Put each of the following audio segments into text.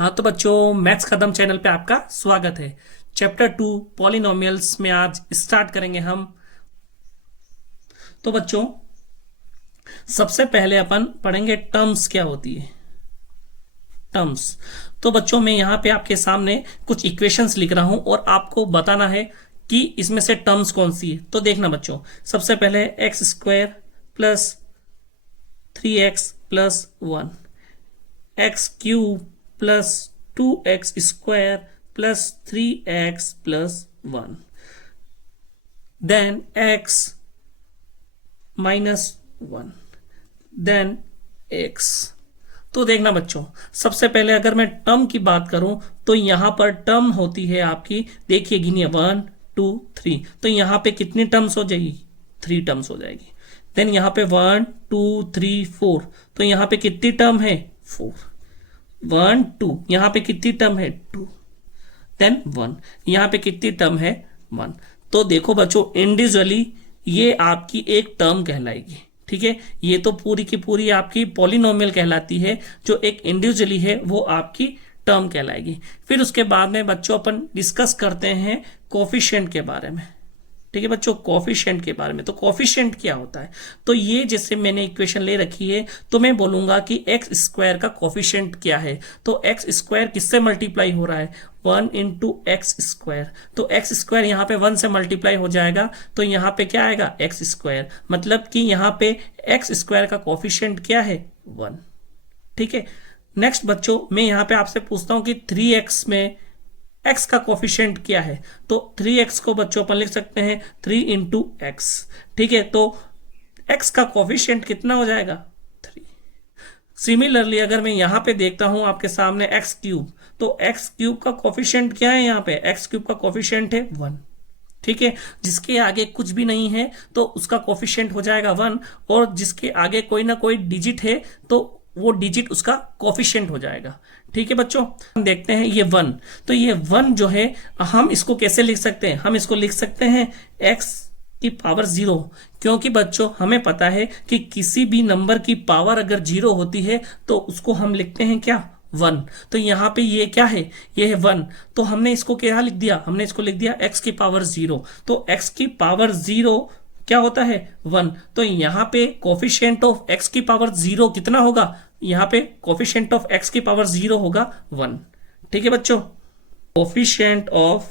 हाँ तो बच्चों, मैथ्स कदम चैनल पे आपका स्वागत है। चैप्टर 2 पॉलिनोमियल्स में आज स्टार्ट करेंगे हम। तो बच्चों, सबसे पहले अपन पढ़ेंगे टर्म्स क्या होती है। टर्म्स। तो बच्चों, मैं यहाँ पे आपके सामने कुछ इक्वेशंस लिख रहा हूं और आपको बताना है कि इसमें से टर्म्स कौन सी है। तो देखना बच्चों, सबसे पहले x square plus 3x plus 1, x cube plus 2x square plus 3x plus 1, then x minus 1, then x। तो देखना बच्चों, सबसे पहले अगर मैं टर्म की बात करूं तो यहां पर टर्म होती है आपकी, देखिए गिनिए 1 2 3। तो यहां पे कितनी टर्म्स हो जाएगी? 3 टर्म्स हो जाएगी। देन यहां पे 1 2 3 4, तो यहां पे कितनी टर्म है? 4। 1 2, यहां पे कितनी टर्म है? 2। देन 1, यहां पे कितनी टर्म है? 1। तो देखो बच्चों, इंडिविजुअली ये आपकी एक टर्म कहलाएगी। ठीक है, ये तो पूरी की पूरी आपकी पॉलिनोमियल कहलाती है। जो एक इंडिविजुअली है वो आपकी टर्म कहलाएगी। फिर उसके बाद में बच्चों अपन डिस्कस करते हैं कोफिशिएंट के बारे में। ठीक है बच्चों, कोफिशिएंट के बारे में। तो कोफिशिएंट क्या होता है? तो ये जैसे मैंने इक्वेशन ले रखी है, तो मैं बोलूंगा कि एक्स स्क्वायर का कोफिशिएंट क्या है। तो एक्स स्क्वायर किससे मल्टीप्लाई हो रहा है? 1 इंटू एक्स स्क्वायर। तो एक्स स्क्वायर यहाँ पे 1 से मल्टीप्लाई हो जाएगा, तो यहाँ पे क्या आएगा? X square. मतलब कि यहाँ पे एक्स स्क्वायर का कोफिशिएंट क्या है? 1। ठीक है। नेक्स्ट बच्चों, मैं यहाँ पे आपसे पूछता हूँ कि 3x में x का कोफिशिएंट क्या है। तो 3x को बच्चों अपन लिख सकते हैं 3 इंटू एक्स। ठीक है, तो x का कोफिशिएंट कितना हो जाएगा? 3। सिमिलरली अगर मैं यहां पे देखता हूं आपके सामने एक्स क्यूब, तो एक्स क्यूब का कोफिशिएंट क्या है? यहाँ पे एक्स क्यूब का कोफिशिएंट है 1। ठीक है, जिसके आगे कुछ भी नहीं है तो उसका कोफिशिएंट हो जाएगा 1, और जिसके आगे कोई ना कोई डिजिट है तो वो डिजिट उसका कोफिशिएंट हो जाएगा। ठीक है बच्चों, हम देखते हैं ये 1। तो ये 1 जो है, हम इसको कैसे लिख सकते हैं? हम इसको लिख सकते हैं x की पावर 0, क्योंकि बच्चों हमें पता है कि किसी भी नंबर की पावर अगर 0 होती है तो उसको हम लिखते हैं क्या? 1। तो यहाँ पे ये क्या है? ये है 1। तो हमने इसको क्या लिख दिया? हमने इसको लिख दिया x की पावर 0। तो x की पावर 0 क्या होता है? 1। तो यहाँ पे कोफिशिएंट ऑफ x की पावर 0 कितना होगा? यहाँ पे कोफिशिएंट ऑफ x की पावर 0 होगा 1। ठीक है बच्चों, कोफिशिएंट ऑफ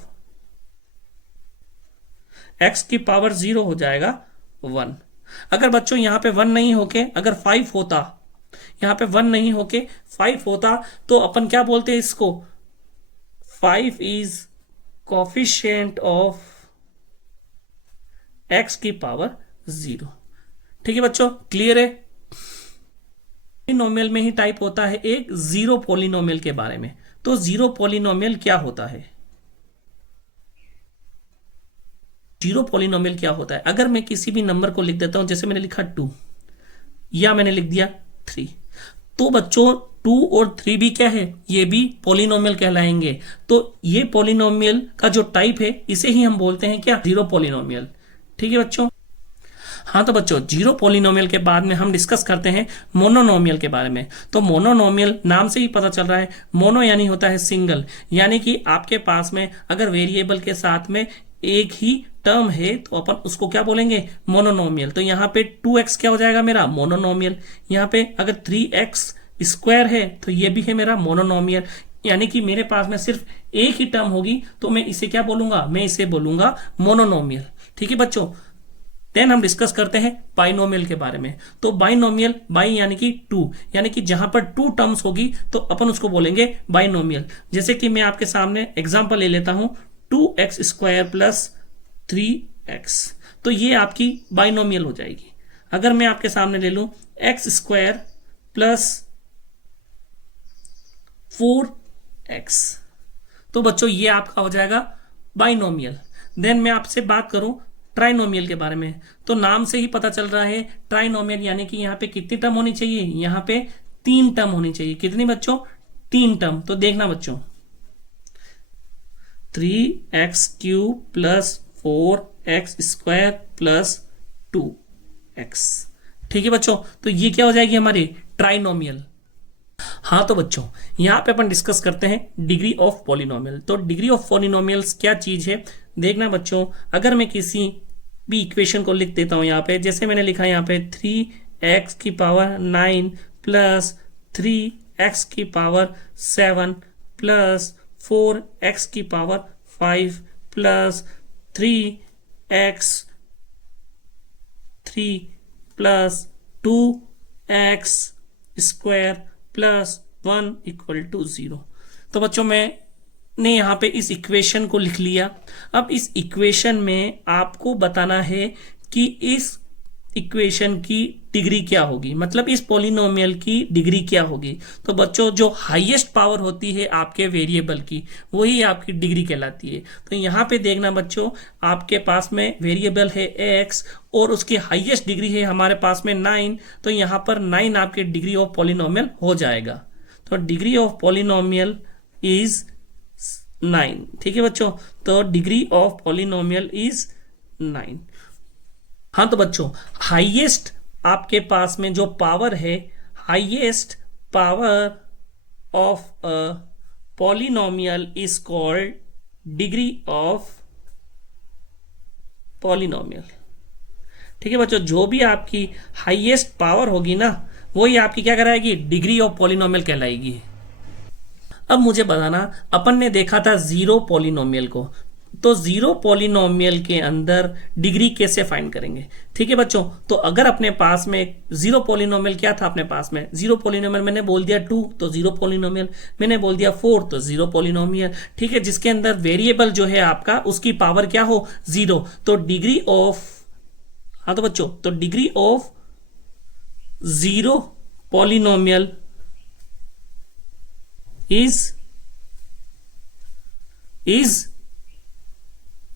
x की पावर 0 हो जाएगा 1। अगर बच्चों यहाँ पे 1 नहीं होके अगर 5 होता, यहाँ पे 1 नहीं होके 5 होता, तो अपन क्या बोलते हैं इसको? 5 इज कोफिशिएंट ऑफ x की पावर 0। ठीक है बच्चों, क्लियर है? पॉलिनोमियल में ही टाइप होता है एक जीरो पॉलिनोमियल के बारे में। तो जीरो पॉलिनोमियल क्या होता है? जीरो पॉलिनोमियल क्या होता है? अगर मैं किसी भी नंबर को लिख देता हूं, जैसे मैंने लिखा 2 या मैंने लिख दिया 3, तो बच्चों 2 और 3 भी क्या है? ये भी पॉलिनोमियल कहलाएंगे। तो ये पॉलिनोमियल का जो टाइप है इसे ही हम बोलते हैं क्या? Zero polynomial. ठीक है बच्चों। हाँ तो बच्चों, जीरो पॉलिनोमियल के बाद में हम डिस्कस करते हैं मोनोनोमियल के बारे में। तो मोनोनोमियल नाम से ही पता चल रहा है, मोनो यानी होता है सिंगल, यानी कि आपके पास में अगर वेरिएबल के साथ में एक ही टर्म है तो अपन उसको क्या बोलेंगे? मोनोनोमियल। तो यहाँ पे 2x क्या हो जाएगा मेरा? मोनोनोमियल। यहाँ पे अगर 3x स्क्वायर है तो ये भी है मेरा मोनोनोमियल, यानी कि मेरे पास में सिर्फ एक ही टर्म होगी तो मैं इसे क्या बोलूंगा? मैं इसे बोलूंगा मोनोनोमियल। ठीक है बच्चों। देन हम डिस्कस करते हैं बाइनोमियल के बारे में। तो बाइनोमियल, बाई यानी कि 2, यानी कि जहां पर 2 टर्म्स होगी तो अपन उसको बोलेंगे बाइनोमियल। जैसे कि मैं आपके सामने एग्जांपल ले लेता हूं, 2x स्क्वायर प्लस 3x, तो ये आपकी बाइनोमियल हो जाएगी। अगर मैं आपके सामने ले लूं x स्क्वायर प्लस 4x, तो बच्चों ये आपका हो जाएगा बाइनोमियल। देन मैं आपसे बात करूं ट्राइनोमियल के बारे में, तो नाम से ही पता चल रहा है ट्राइनोमियल, यानी कि यहाँ पे कितनी टर्म होनी चाहिए? यहाँ पे 3 टर्म होनी चाहिए। कितनी बच्चों? 3 टर्म। तो देखना बच्चों, 3x cube plus 4x square plus 2x। ठीक है बच्चों, तो ये क्या हो जाएगी हमारी? ट्राइनोमियल। हाँ तो बच्चों, यहाँ पे अपन डिस्कस करते हैं डिग्री ऑफ पॉलिनोमियल। तो डिग्री ऑफ पॉलिनोमियल्स क्या चीज है देखना बच्चों। अगर मैं किसी भी इक्वेशन को लिख देता हूँ यहाँ पे, जैसे मैंने लिखा है यहाँ पे 3x⁹ plus 3x⁷ plus 4x⁵ plus 3x3 plus 2x² plus 1 = 0। तो बच्चों मैंने यहाँ पे इस इक्वेशन को लिख लिया। अब इस इक्वेशन में आपको बताना है कि इस इक्वेशन की डिग्री क्या होगी, मतलब इस पॉलिनोमियल की डिग्री क्या होगी। तो बच्चों जो हाईएस्ट पावर होती है आपके वेरिएबल की, वही आपकी डिग्री कहलाती है। तो यहाँ पे देखना बच्चों, आपके पास में वेरिएबल है x और उसकी हाईएस्ट डिग्री है हमारे पास में 9। तो यहाँ पर 9 आपके डिग्री ऑफ पॉलिनोमियल हो जाएगा। तो डिग्री ऑफ पॉलिनोमियल इज 9। ठीक है बच्चों, तो डिग्री ऑफ पॉलिनोमियल इज 9। हाँ तो बच्चों, हाईएस्ट आपके पास में जो पावर है, highest power of a polynomial is called degree of polynomial. ठीक है बच्चों, जो भी आपकी हाईएस्ट पावर होगी ना, वही आपकी क्या कराएगी, डिग्री ऑफ पॉलिनोमियल कहलाएगी। अब मुझे बताना, अपन ने देखा था जीरो पॉलिनोमियल को, तो जीरो पॉलिनोमियल के अंदर डिग्री कैसे फाइंड करेंगे। ठीक है बच्चों, तो अगर अपने पास में जीरो पॉलिनोमियल क्या था, अपने पास में जीरो पॉलिनोमियल मैंने बोल दिया 2 तो जीरो पॉलिनोमियल, मैंने बोल दिया 4 तो जीरो पॉलिनोमियल। ठीक है, जिसके अंदर वेरिएबल जो है आपका उसकी पावर क्या हो, 0। तो डिग्री ऑफ, हाँ तो बच्चों, तो degree of zero polynomial is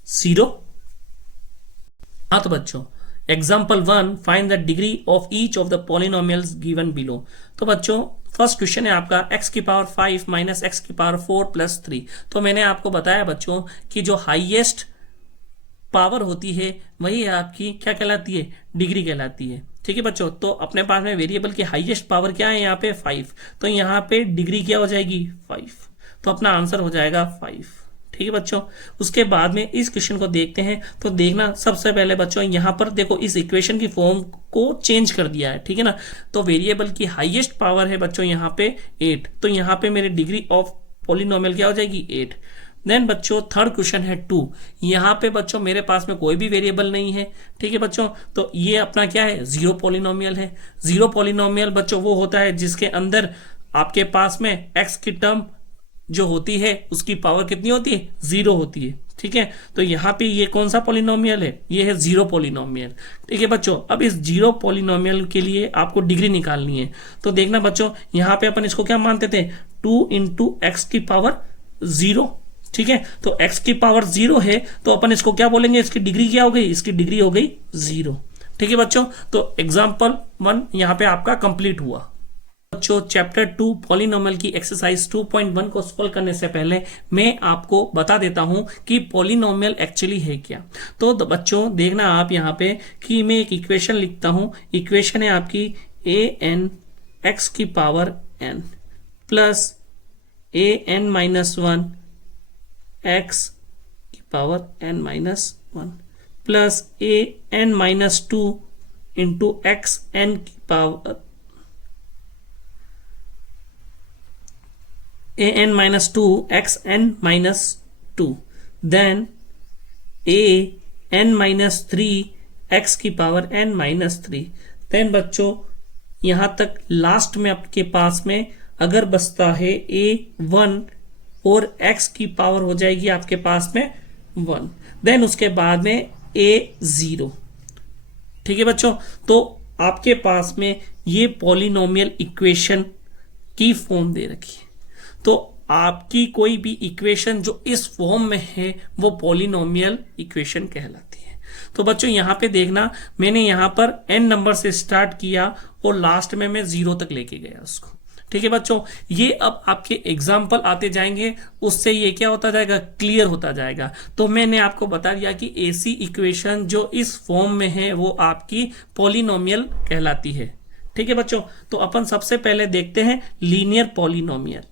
0। हाँ तो बच्चों, example 1, find the degree of each of the polynomials given below. तो बच्चों फर्स्ट क्वेश्चन है आपका x⁵ माइनस x⁴ प्लस 3। तो मैंने आपको बताया बच्चों कि जो हाईएस्ट पावर होती है वही आपकी क्या कहलाती है, डिग्री कहलाती है। ठीक है बच्चों, तो अपने पास में वेरिएबल की हाईएस्ट पावर क्या है यहाँ पे 5, तो यहाँ पे डिग्री क्या हो जाएगी 5, तो अपना आंसर हो जाएगा 5। ठीक है बच्चों, उसके बाद में इस क्वेश्चन को देखते हैं। तो देखना सबसे पहले बच्चों, यहाँ पर देखो इस इक्वेशन की फॉर्म को चेंज कर दिया है। ठीक है ना, तो वेरिएबल की हाईएस्ट पावर है बच्चों यहाँ पे 8, तो यहाँ पे मेरी डिग्री ऑफ पॉलिनोमियल क्या हो जाएगी 8। देन बच्चों थर्ड क्वेश्चन है 2। यहाँ पे बच्चों मेरे पास में कोई भी वेरिएबल नहीं है। ठीक है बच्चों, तो ये अपना क्या है, जीरो पॉलिनोमियल है। जीरो पॉलिनोमियल बच्चों वो होता है जिसके अंदर आपके पास में x की टर्म जो होती है उसकी पावर कितनी होती है, 0 होती है। ठीक है, तो यहाँ पे ये कौन सा पॉलिनोमियल है, ये है जीरो पॉलिनोमियल। ठीक है बच्चों, अब इस जीरो पॉलिनोमियल के लिए आपको डिग्री निकालनी है। तो देखना बच्चों, यहाँ पे अपन इसको क्या मानते थे, 2 × x⁴। ठीक है, तो x की पावर 0 है, तो अपन इसको क्या बोलेंगे, इसकी डिग्री क्या हो गई, इसकी डिग्री हो गई 0। ठीक है बच्चों, तो एग्जाम्पल 1 यहाँ पे आपका कंप्लीट हुआ। बच्चों चैप्टर 2 पॉलिनोमियल की एक्सरसाइज 2.1 को सॉल्व करने से पहले मैं आपको बता देता हूं कि पॉलिनोमियल एक्चुअली है क्या। तो बच्चों देखना आप यहाँ पे कि मैं एक इक्वेशन लिखता हूं। इक्वेशन है आपकी an x⁴n plus an-1 x⁴n-1 plus an-2 × an-2 xn-2 then an-3 x⁴n-3। Then बच्चों यहां तक लास्ट में आपके पास में अगर बचता है a1 और x की पावर हो जाएगी आपके पास में 1, देन उसके बाद में a0। ठीक है बच्चों, तो आपके पास में ये पॉलिनोमियल इक्वेशन की फॉर्म दे रखी है। तो आपकी कोई भी इक्वेशन जो इस फॉर्म में है वो पॉलिनोमियल इक्वेशन कहलाती है। तो बच्चों यहाँ पे देखना, मैंने यहाँ पर n नंबर से स्टार्ट किया और लास्ट में मैं 0 तक लेके गया उसको। ठीक है बच्चों, ये अब आपके एग्जाम्पल आते जाएंगे, उससे ये क्या होता जाएगा, क्लियर होता जाएगा। तो मैंने आपको बता दिया कि ऐसी इक्वेशन जो इस फॉर्म में है वो आपकी पॉलिनोमियल कहलाती है। ठीक है बच्चों, तो अपन सबसे पहले देखते हैं लीनियर पॉलिनोमियल।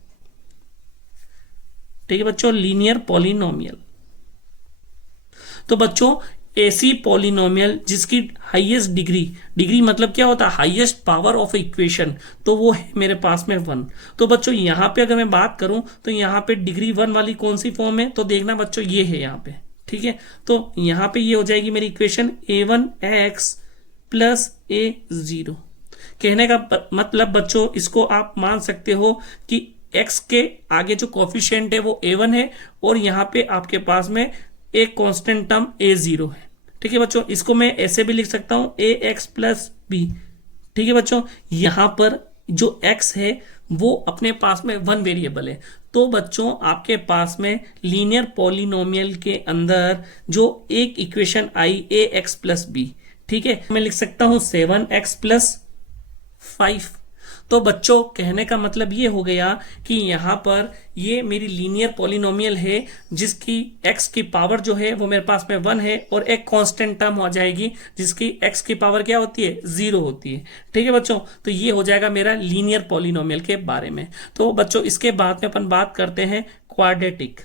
ठीक है बच्चों, लीनियर पॉलिनोमियल। तो बच्चों ऐसी पॉलिनोमियल जिसकी हाईएस्ट डिग्री मतलब क्या होता है, हाईएस्ट पावर ऑफ इक्वेशन, तो वो है मेरे पास में 1। तो बच्चों यहाँ पे अगर मैं बात करूं तो यहाँ पे डिग्री 1 वाली कौन सी फॉर्म है, तो देखना बच्चों ये है यहाँ पे। ठीक है, तो यहाँ पे ये हो जाएगी मेरी इक्वेशन a1x प्लस a0। कहने का मतलब बच्चों इसको आप मान सकते हो कि x के आगे जो कोफिशिएंट है वो a1 है और यहाँ पे आपके पास में एक कांस्टेंट टर्म a0 है। ठीक है बच्चों, इसको मैं ऐसे भी लिख सकता हूं ax प्लस b। ठीक है बच्चों, यहां पर जो x है वो अपने पास में 1 वेरिएबल है। तो बच्चों आपके पास में लीनियर पॉलिनोमियल के अंदर जो एक इक्वेशन आई ax प्लस b, ठीक है, मैं लिख सकता हूं 7x प्लस 5। तो बच्चों कहने का मतलब ये हो गया कि यहाँ पर ये मेरी लीनियर पॉलिनोमियल है जिसकी x की पावर जो है वो मेरे पास में 1 है और एक कांस्टेंट टर्म हो जाएगी जिसकी x की पावर क्या होती है, 0 होती है। ठीक है बच्चों, तो ये हो जाएगा मेरा लीनियर पॉलिनोमियल के बारे में। तो बच्चों इसके बाद में अपन बात करते हैं क्वाड्रेटिक।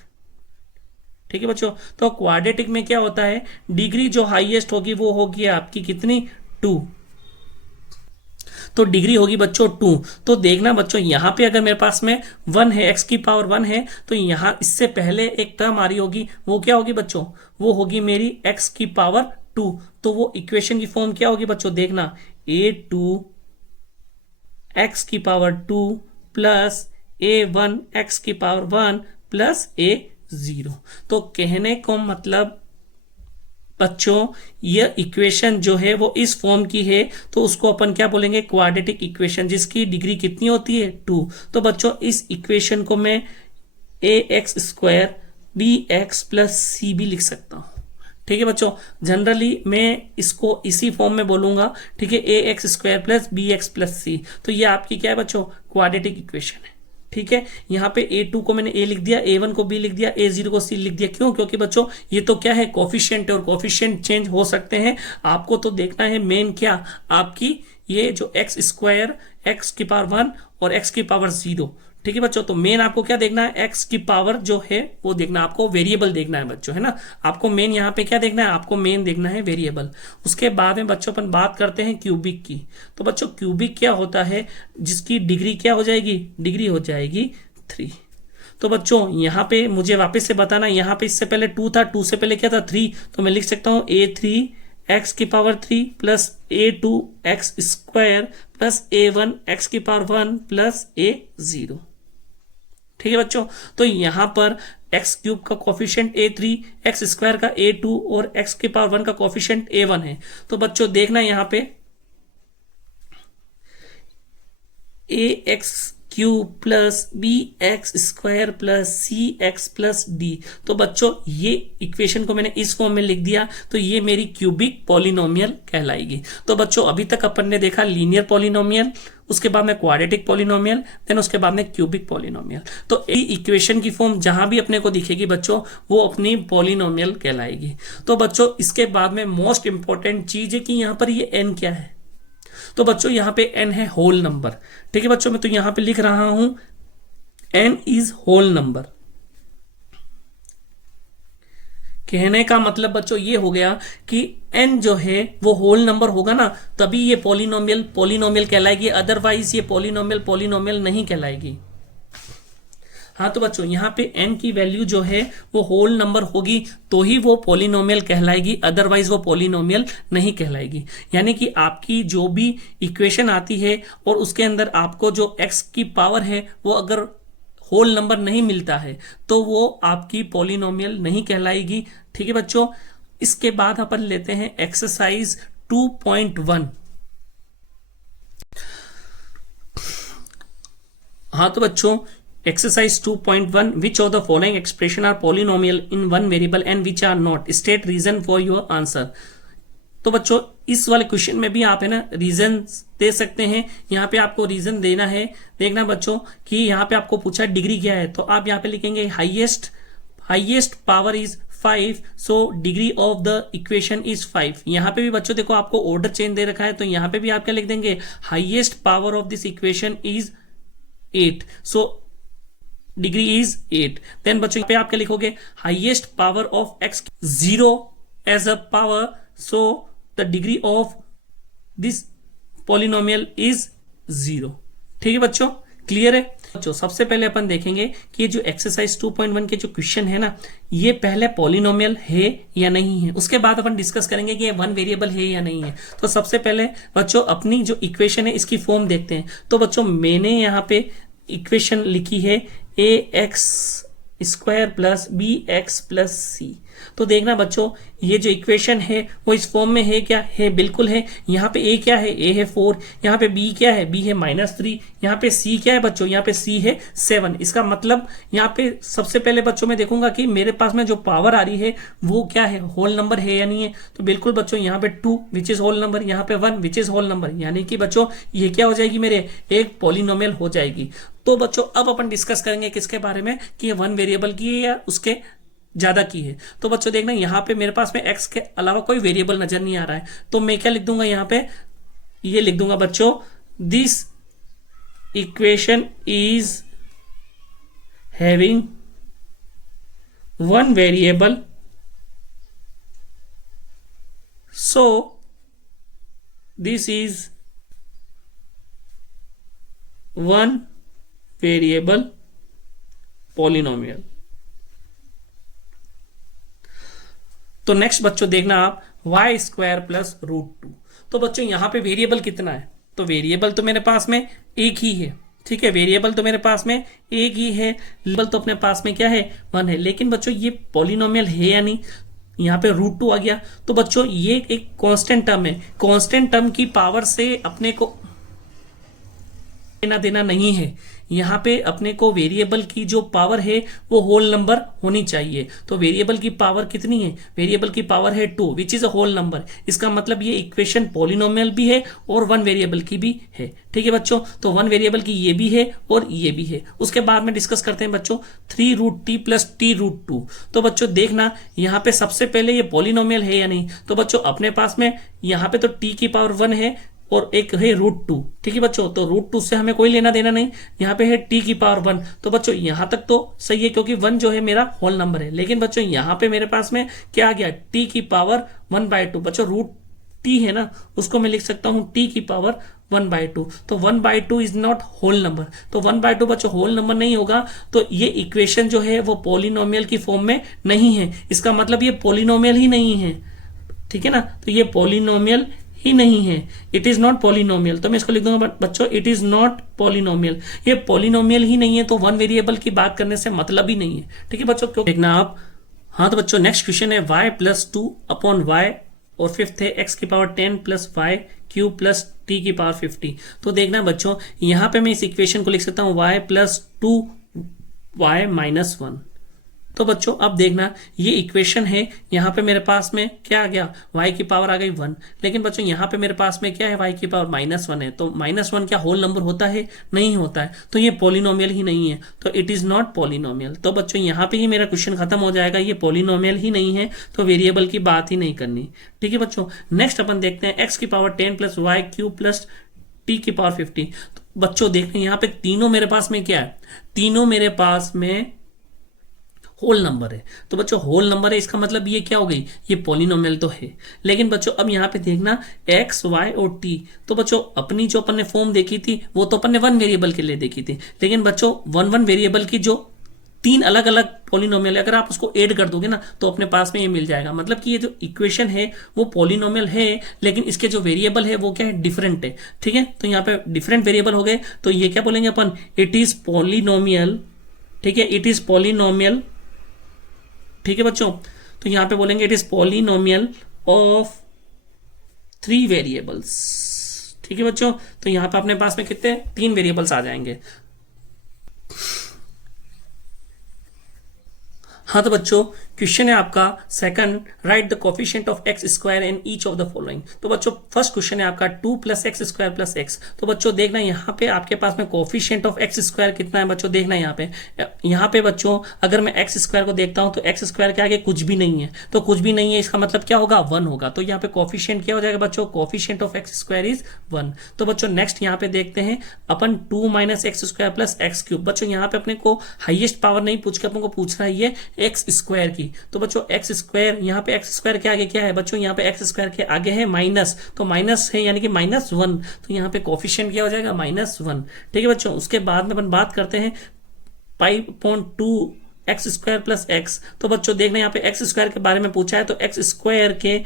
ठीक है बच्चों, तो क्वाड्रेटिक में क्या होता है, डिग्री जो हाईएस्ट होगी वो होगी आपकी कितनी, 2। तो डिग्री होगी बच्चों 2। तो देखना बच्चों यहाँ पे अगर मेरे पास में 1 है, x की पावर 1 है, तो यहाँ इससे पहले एक टर्म आ रही होगी, वो क्या होगी बच्चों, वो होगी मेरी x की पावर 2। तो वो इक्वेशन की फॉर्म क्या होगी बच्चों, देखना a2 x की पावर 2 प्लस a1 x की पावर 1 प्लस a0। तो कहने को मतलब बच्चों यह इक्वेशन जो है वो इस फॉर्म की है, तो उसको अपन क्या बोलेंगे, क्वाड्रेटिक इक्वेशन, जिसकी डिग्री कितनी होती है, 2। तो बच्चों इस इक्वेशन को मैं ax स्क्वायर bx प्लस सी भी लिख सकता हूं। ठीक है बच्चों, जनरली मैं इसको इसी फॉर्म में बोलूंगा। ठीक है, ax square plus bx plus c. तो ये आपकी क्या है बच्चों, क्वाड्रेटिक इक्वेशन है। ठीक है, यहाँ पे a2 को मैंने a लिख दिया, a1 को b लिख दिया, a0 को c लिख दिया। क्यों, क्योंकि बच्चों ये तो क्या है, कोफिशिएंट है और कोफिशिएंट चेंज हो सकते हैं। आपको तो देखना है मेन क्या, आपकी ये जो x स्क्वायर, x की पावर 1 और x की पावर 0। ठीक है बच्चों, तो मेन आपको क्या देखना है, x की पावर जो है वो देखना, आपको वेरिएबल देखना है बच्चों, है ना। आपको मेन यहाँ पे क्या देखना है, आपको मेन देखना है वेरिएबल। उसके बाद में बच्चों अपन बात करते हैं क्यूबिक की। तो बच्चों क्यूबिक क्या होता है, जिसकी डिग्री क्या हो जाएगी, डिग्री हो जाएगी 3। तो बच्चों यहाँ पे मुझे वापस से बताना, यहाँ पे इससे पहले 2 था, 2 से पहले क्या था, 3। तो मैं लिख सकता हूँ a3 x की power 3 plus a2 x square plus a1 x की पावर 1 प्लस a0। ठीक है बच्चों, तो यहां पर x क्यूब का कोफिशिएंट a3, x स्क्वायर का a2 और x की पावर 1 का कोफिशिएंट a1 है। तो बच्चों देखना यहां पे ax cube plus bx square plus cx plus d। तो बच्चों ये इक्वेशन को मैंने इस फॉर्म में लिख दिया, तो ये मेरी क्यूबिक पॉलिनोमियल कहलाएगी। तो बच्चों अभी तक अपन ने देखा लीनियर पॉलिनोमियल, उसके बाद में क्वाड्रेटिक पॉलिनोमियल, देन उसके बाद में क्यूबिक पॉलिनोमियल। तो ये इक्वेशन की फॉर्म जहां भी अपने को दिखेगी बच्चों, वो अपनी पॉलिनोमियल कहलाएगी। तो बच्चों इसके बाद में मोस्ट इंपॉर्टेंट चीज है कि यहां पर ये n क्या है। तो बच्चों यहां पे n है होल नंबर। ठीक है बच्चों, मैं तो यहां पे लिख रहा हूं n इज होल नंबर। कहने का मतलब बच्चों ये हो गया कि n जो है वो होल नंबर होगा ना, तभी ये पॉलिनोमियल कहलाएगी, अदरवाइज ये पॉलिनोमियल नहीं कहलाएगी। हाँ तो बच्चों यहाँ पे n की वैल्यू जो है वो होल नंबर होगी तो ही वो पॉलिनोमियल कहलाएगी, अदरवाइज वो पॉलिनोमियल नहीं कहलाएगी। यानी कि आपकी जो भी इक्वेशन आती है और उसके अंदर आपको जो x की पावर है वो अगर होल नंबर नहीं मिलता है तो वो आपकी पॉलिनोमियल नहीं कहलाएगी। ठीक है बच्चों, इसके बाद अपन लेते हैं एक्सरसाइज 2.1। हाँ तो बच्चों exercise 2.1, which of the following expression are polynomial in one variable and which are not, state reason for your answer. तो बच्चों इस वाले क्वेश्चन में भी आप है ना रीजन दे सकते हैं, यहाँ पे आपको रीजन देना है। देखना बच्चों कि यहाँ पे आपको पूछा डिग्री क्या है, तो आप यहाँ पे लिखेंगे highest power is 5, so degree of the equation is 5। यहां पे भी बच्चों देखो आपको ऑर्डर चेंज दे रखा है, तो यहां पे भी आप क्या लिख देंगे, highest power of this equation is 8, so degree is 8। Then बच्चों पे आप क्या लिखोगे, highest power of x 0 as a power, so the degree of this polynomial is 0। ठीक है बच्चों, क्लियर है बच्चों। सबसे पहले अपन देखेंगे कि ये जो एक्सरसाइज 2.1 के जो क्वेश्चन है ना, ये पहले पॉलिनोमियल है या नहीं है, उसके बाद अपन डिस्कस करेंगे कि ये वन वेरिएबल है या नहीं है। तो सबसे पहले बच्चों अपनी जो इक्वेशन है इसकी फॉर्म देखते हैं। तो बच्चों मैंने यहाँ पे इक्वेशन लिखी है a x square plus b x plus c. तो देखना बच्चों ये जो इक्वेशन है वो इस फॉर्म में है क्या, है, बिल्कुल है। यहाँ पे ए क्या है, ए है 4, यहाँ पे बी क्या है, बी है -3, यहाँ पे सी क्या है बच्चों, यहाँ पे सी है 7। इसका मतलब यहाँ पे सबसे पहले बच्चों मैं देखूंगा कि मेरे पास में जो पावर आ रही है वो क्या है, होल नंबर है या नहीं है। तो बिल्कुल बच्चों यहाँ पे 2 विच इज होल नंबर, यहाँ पे 1 विच इज होल नंबर, यानी कि बच्चों ये क्या हो जाएगी, मेरे एक पॉलिनोमियल हो जाएगी। तो बच्चों अब अपन डिस्कस करेंगे किसके बारे में, कि ये वन वेरिएबल की है या उसके ज्यादा की है। तो बच्चों देखना यहाँ पे मेरे पास में x के अलावा कोई वेरिएबल नजर नहीं आ रहा है, तो मैं क्या लिख दूंगा यहाँ पे, ये लिख दूंगा बच्चों, this equation is having one variable, so this is one variable polynomial. तो नेक्स्ट बच्चों देखना आप वाई स्क्वायर प्लस √2। तो बच्चों यहां पे वेरिएबल कितना है, तो वेरिएबल तो मेरे पास में एक ही है, ठीक है, वेरिएबल तो मेरे पास में एक ही है, लेवल तो अपने पास में क्या है, 1 है। लेकिन बच्चों ये पॉलिनोमियल है या नहीं, यहाँ पे √2 आ गया। तो बच्चों ये एक कांस्टेंट टर्म है, कांस्टेंट टर्म की पावर से अपने को लेना देना नहीं है। यहाँ पे अपने को वेरिएबल की जो पावर है वो होल नंबर होनी चाहिए। तो वेरिएबल की पावर कितनी है, वेरिएबल की पावर है 2 which is a whole number. इसका मतलब ये इक्वेशन पॉलिनोमियल भी है और वन वेरिएबल की भी है। ठीक है बच्चों, तो वन वेरिएबल की ये भी है और ये भी है। उसके बाद में डिस्कस करते हैं बच्चों 3√t प्लस t√2। तो बच्चों देखना यहाँ पे सबसे पहले ये पॉलिनोमियल है या नहीं। तो बच्चों अपने पास में यहाँ पे तो t की पावर 1 है और एक है √2। ठीक है बच्चों, तो √2 से हमें कोई लेना देना नहीं, यहाँ पे है t की पावर 1। तो बच्चों यहां तक तो सही है क्योंकि 1 जो है मेरा होल नंबर है। लेकिन बच्चों यहाँ पे मेरे पास में क्या आ गया, t की पावर 1/2। बच्चों √t है ना, उसको मैं लिख सकता हूं t की पावर 1/2। तो 1/2 इज नॉट होल नंबर। तो 1/2 बच्चों होल नंबर नहीं होगा तो ये इक्वेशन जो है वो पॉलिनोमियल की फॉर्म में नहीं है। इसका मतलब ये पॉलिनोमियल ही नहीं है। ठीक है ना, तो ये पॉलिनोमियल ही नहीं है, इट इज नॉट पॉलिनोमियल। तो मैं इसको लिख दूंगा बच्चों, इट इज नॉट पॉलिनोमियल। ये पॉलिनोमियल ही नहीं है तो वन वेरिएबल की बात करने से मतलब ही नहीं है। ठीक है बच्चों, क्यों देखना आप। हाँ तो बच्चों नेक्स्ट क्वेश्चन है y+2/y और फिफ्थ है x की power 10 plus y cube plus t की पावर 50। तो देखना बच्चों यहां पे मैं इस इक्वेशन को लिख सकता हूं y+2y-1। तो बच्चों अब देखना ये इक्वेशन है, यहाँ पे मेरे पास में क्या आ गया, y की पावर आ गई 1। लेकिन बच्चों यहाँ पे मेरे पास में क्या है, y की पावर -1 है। तो -1 क्या होल नंबर होता है, नहीं होता है। तो ये पॉलिनोमियल ही नहीं है, तो इट इज नॉट पॉलिनोमियल। तो बच्चों यहाँ पे ही मेरा क्वेश्चन खत्म हो जाएगा, ये पॉलिनोमियल ही नहीं है तो वेरिएबल की बात ही नहीं करनी। ठीक है बच्चों, नेक्स्ट अपन देखते हैं x की power 10 plus y cube plus t की पावर 50। तो बच्चों देखते हैं यहाँ पे तीनों मेरे पास में क्या है, तीनों मेरे पास में होल नंबर है। तो बच्चों होल नंबर है, इसका मतलब ये क्या हो गई, ये पॉलिनोमियल तो है। लेकिन बच्चों अब यहाँ पे देखना x, y और t। तो बच्चों अपनी जो अपन ने फॉर्म देखी थी वो तो अपन ने वन वेरिएबल के लिए देखी थी। लेकिन बच्चों वन वेरिएबल की जो 3 अलग अलग पॉलिनोमियल है, अगर आप उसको ऐड कर दोगे ना तो अपने पास में ये मिल जाएगा। मतलब कि ये जो इक्वेशन है वो पॉलिनोमियल है, लेकिन इसके जो वेरिएबल है वो क्या है, डिफरेंट है। ठीक है, तो यहाँ पे डिफरेंट वेरिएबल हो गए, तो ये क्या बोलेंगे अपन, इट इज पॉलिनोमियल। ठीक है, इट इज पॉलिनोमियल। ठीक है बच्चों, तो यहां पे बोलेंगे it is polynomial of 3 variables. ठीक है बच्चों, तो यहां पे अपने पास में कितने 3 वेरिएबल्स आ जाएंगे। हाँ तो बच्चों क्वेश्चन है आपका second, right the coefficient of x square in each of the following. तो बच्चों फर्स्ट क्वेश्चन है आपका 2 + एक्स स्क्वायर + एक्स। तो बच्चों देखना यहाँ पे आपके पास में कोफिशिएंट ऑफ एक्स स्क्वायर कितना है बच्चों, देखना यहाँ पे बच्चों अगर मैं एक्स स्क्वायर को देखता हूँ तो एक्स स्क्वायर के आगे कुछ भी नहीं है, तो कुछ भी नहीं है इसका मतलब क्या होगा, 1 होगा। तो यहाँ पे कोफिशिएंट क्या हो जाएगा बच्चों, coefficient of x square is 1। तो बच्चों नेक्स्ट यहाँ पे देखते हैं अपन 2 - एक्स स्क्वायर + एक्स क्यूब। बच्चों यहाँ पे अपने को हाईएस्ट पावर नहीं पूछ के अपने को पूछ रहा है ये एक्स स्क्वायर की। तो बच्चों एक्स स्क्वायर, यहाँ पे एक्स स्क्वायर के आगे क्या है बच्चों, यहाँ पे एक्स स्क्वायर के आगे है माइनस, तो माइनस है यानी कि -1, तो यहाँ पे कोफिशिएंट क्या हो जाएगा -1। ठीक है बच्चों, उसके बाद में अपन बात करते हैं 5.2 एक्स स्क्वायर + एक्स। तो बच्चों देखना यहाँ पे एक्स स्क्वायर के बारे में पूछा है, तो एक्स स्क्वायर के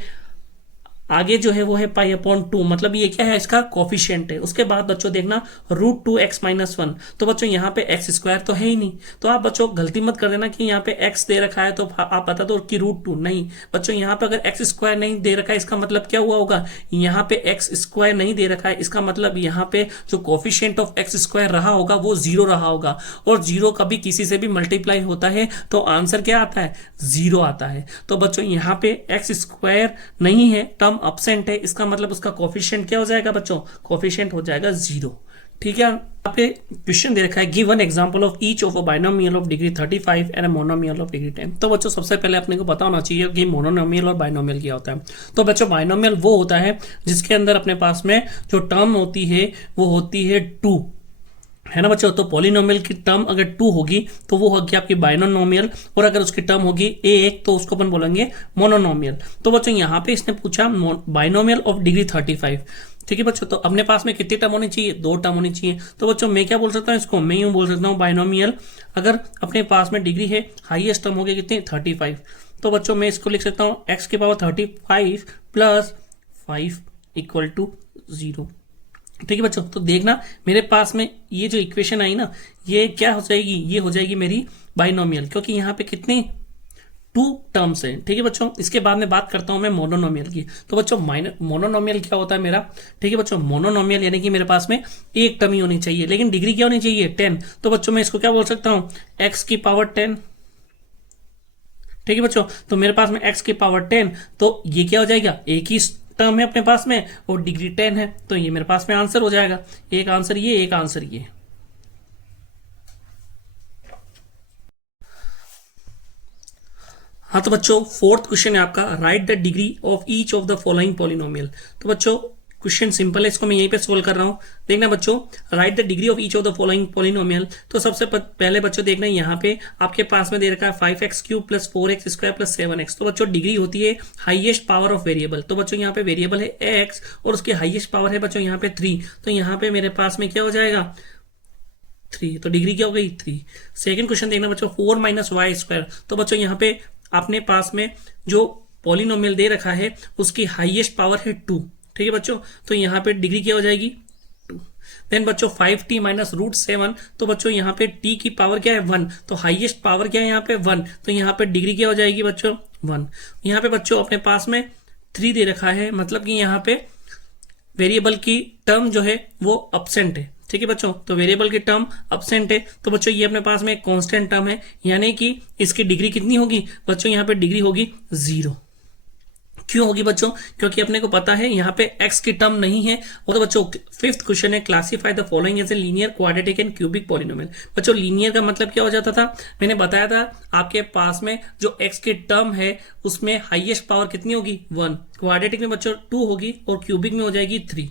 आगे जो है वो है π/2, मतलब ये क्या है, इसका कोफिशिएंट है। उसके बाद बच्चों देखना √2x - 1। तो बच्चों यहाँ पे एक्स स्क्वायर तो है ही नहीं, तो आप बच्चों गलती मत कर देना कि यहाँ पे x दे रखा है तो आप बता दो कि √2। नहीं बच्चों, यहाँ पे अगर एक्स स्क्वायर नहीं दे रखा है इसका मतलब क्या हुआ होगा, यहाँ पे एक्स स्क्वायर नहीं दे रखा है, इसका मतलब यहाँ पे जो कोफिशिएंट ऑफ एक्स स्क्वायर रहा होगा वो 0 रहा होगा, और 0 कभी किसी से भी मल्टीप्लाई होता है तो आंसर क्या आता है, 0 आता है। तो बच्चों यहाँ पे एक्स स्क्वायर नहीं है, टर्म एब्सेंट है, इसका मतलब उसका कोफिशिएंट क्या हो जाएगा बच्चों, कोफिशिएंट हो जाएगा 0। ठीक है, यहाँ पे क्वेश्चन दे रखा है give one example of each of a binomial of degree 35 and a monomial of degree 10। तो बच्चों सबसे पहले अपने को पता होना चाहिए कि मोनोमियल और बाइनोमियल क्या होता है। तो बच्चों बाइनोमियल वो होता है जिसके अंदर अपने पास में जो टर्म होती है वो होती है 2, है ना बच्चों। तो पॉलिनोमियल की टर्म अगर 2 होगी तो वो होगी आपकी बाइनोमियल, और अगर उसकी टर्म होगी 1 तो उसको अपन बोलेंगे मोनोनोमियल। तो बच्चों यहाँ पे इसने पूछा बाइनोमियल ऑफ डिग्री 35। ठीक है बच्चों, तो अपने पास में कितनी टर्म होनी चाहिए, 2 टर्म होनी चाहिए। तो बच्चों मैं क्या बोल सकता हूँ इसको, मैं यूं बोल सकता हूँ बाइनोमियल अगर अपने पास में डिग्री है, हाईएस्ट टर्म होगी कितनी, 35। तो बच्चों मैं इसको लिख सकता हूँ x⁵ + 5 = 0। ठीक है बच्चों, तो देखना मेरे पास में ये जो इक्वेशन आई ना, ये क्या हो जाएगी, ये हो जाएगी मेरी बाइनोमियल, क्योंकि यहाँ पे कितने 2 टर्म्स हैं। ठीक है बच्चों, इसके बाद में बात करता हूं मैं मोनोनोमियल की। तो बच्चों मोनोनोमियल क्या होता है मेरा, ठीक है बच्चों, मोनोनोमियल यानी कि मेरे पास में एक टर्म ही होनी चाहिए, लेकिन डिग्री क्या होनी चाहिए, 10। तो बच्चों मैं इसको क्या बोल सकता हूँ, x⁻10। ठीक है बच्चों, तो मेरे पास में x⁻10, तो ये क्या हो जाएगा, एक ही टर्म है अपने पास में और डिग्री 10 है, तो ये मेरे पास में आंसर हो जाएगा। एक आंसर ये, एक आंसर ये। हाँ तो बच्चों फोर्थ क्वेश्चन है आपका, right the degree of each of the following polynomial. तो बच्चों क्वेश्चन सिंपल है, इसको मैं यहीं पे सोल्व कर रहा हूँ। देखना बच्चों, right the degree of each of the following polynomial. तो सबसे पहले बच्चों देखना यहाँ पे आपके पास में दे रखा है 5x³ + 4x² + 7x। तो बच्चों डिग्री होती है हाईएस्ट पावर ऑफ वेरिएबल। तो बच्चों यहाँ पे वेरिएबल है x और उसकी हाईएस्ट पावर है बच्चों यहाँ पे 3। तो यहाँ पे मेरे पास में क्या हो जाएगा, 3। तो डिग्री क्या हो गई, 3। सेकेंड क्वेश्चन देखना बच्चों, 4 - y²। तो बच्चों यहाँ पे अपने पास में जो पॉलिनोमियल दे रखा है उसकी हाईएस्ट पावर है 2। ठीक है बच्चों, तो यहाँ पे डिग्री क्या हो जाएगी, 2। देन बच्चों 5t - √7। तो बच्चों यहाँ पे t की पावर क्या है, 1। तो हाईएस्ट पावर क्या है यहाँ पे, 1। तो यहाँ पे डिग्री क्या हो जाएगी बच्चों, 1। यहाँ पे बच्चों अपने पास में 3 दे रखा है, मतलब कि यहाँ पे वेरिएबल की टर्म जो है वो एब्सेंट है। ठीक है बच्चों, तो वेरिएबल की टर्म एब्सेंट है, तो बच्चों ये अपने पास में एक कांस्टेंट टर्म है, यानी कि इसकी डिग्री कितनी होगी बच्चों, यहाँ पे डिग्री होगी 0। क्यों होगी बच्चों, क्योंकि अपने को पता है यहाँ पे x की टर्म नहीं है। और तो बच्चों फिफ्थ क्वेश्चन है, classify the following as a linear, quadratic and cubic polynomial. बच्चों लीनियर का मतलब क्या हो जाता था, मैंने बताया था आपके पास में जो x की टर्म है उसमें हाईएस्ट पावर कितनी होगी, 1। क्वाड्रेटिक में बच्चों 2 होगी और क्यूबिक में हो जाएगी 3।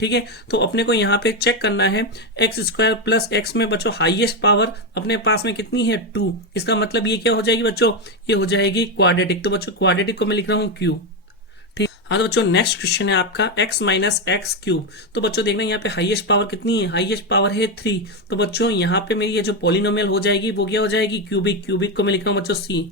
ठीक है, तो अपने को यहाँ पे चेक करना है x² + x में बच्चों हाईएस्ट पावर अपने पास में कितनी है, 2। इसका मतलब ये क्या हो जाएगी बच्चों, ये हो जाएगी क्वाड्रेटिक। तो बच्चों क्वाड्रेटिक को मैं लिख रहा हूँ q। ठीक, हाँ तो बच्चों नेक्स्ट क्वेश्चन है आपका x - x³। तो बच्चों देखना यहाँ पे हाईएस्ट पावर कितनी है, हाईएस्ट पावर है 3। तो बच्चों यहाँ पे मेरी ये जो पॉलिनोमियल हो जाएगी वो क्या हो जाएगी, क्यूबिक। क्यूबिक को मैं लिख रहा हूँ बच्चों c।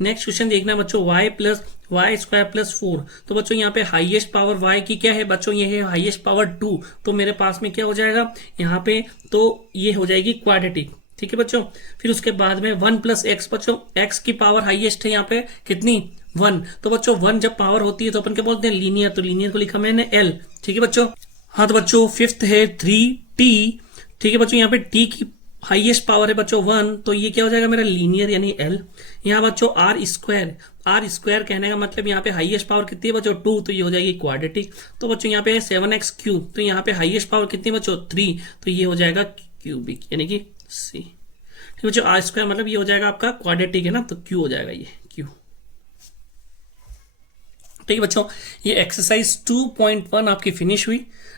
नेक्स्ट क्वेश्चन देखना बच्चों, y + y² + 4। तो बच्चों यहाँ पे हाईएस्ट पावर y की क्या है बच्चों, ये है हाईएस्ट पावर 2। तो मेरे पास में क्या हो जाएगा यहाँ पे, तो ये हो जाएगी क्वाड्रेटिक। ठीक है बच्चों, फिर उसके बाद में 1 + x। बच्चों x की पावर हाईएस्ट है यहाँ पे कितनी, 1। तो बच्चों 1 जब पावर होती है तो अपन क्या बोलते हैं, लीनियर। तो लीनियर को लिखा मैंने l। ठीक है बच्चों, हाँ तो बच्चों फिफ्थ है 3t। ठीक है बच्चों, यहाँ पे t की हाईएस्ट पावर है बच्चों 1, तो ये क्या हो जाएगा मेरा लीनियर यानी L। यहाँ बच्चों आर स्क्वायर कहने का मतलब यहाँ पे हाईएस्ट पावर कितनी है बच्चों 2, तो ये हो जाएगी क्वाड्रेटिक। तो बच्चों यहाँ पे 7x क्यूब, तो यहाँ पे हाईएस्ट पावर कितनी है बच्चों 3, तो ये हो जाएगा क्यूबिक यानी कि C। ठीक है बच्चों, आर स्क्वायर मतलब ये हो जाएगा आपका क्वाड्रेटिक है ना, तो क्यू हो जाएगा ये क्यू। ठीक है बच्चों, ये एक्सरसाइज 2.1 आपकी फिनिश हुई।